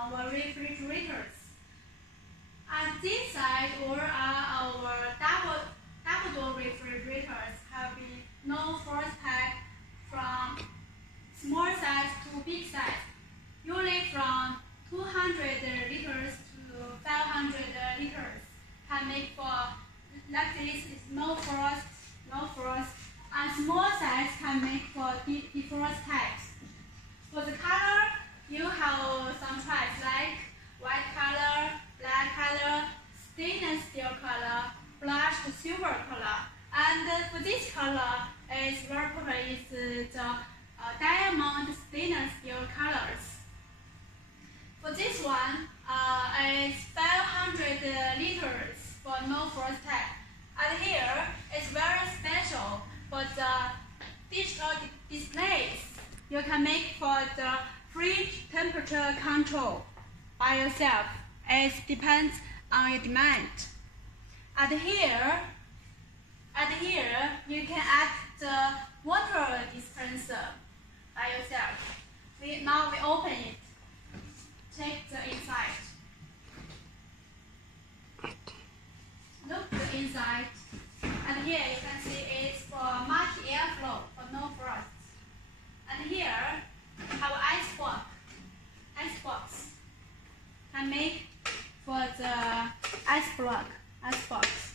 our refrigerators. At this side, all are our double door refrigerators, having no force pack from small size to big size, usually from 200 liters to 500 liters. Can make for like this is no frost, and small size can make for defrost types. For the color, you have some types like white color, black color, stainless steel color, brushed silver color. And for this color, is very popular is the diamond stainless steel colors. For this one, it's 500 liters for no frost type. And here, it's very special for the digital displays. You can make for the fridge temperature control by yourself. It depends on your demand. And here you can add the water dispenser by yourself. Now we open it. Check the inside. Look the inside. And here you can see it's for multi-airflow for no frost. And here our ice box can make for the ice box.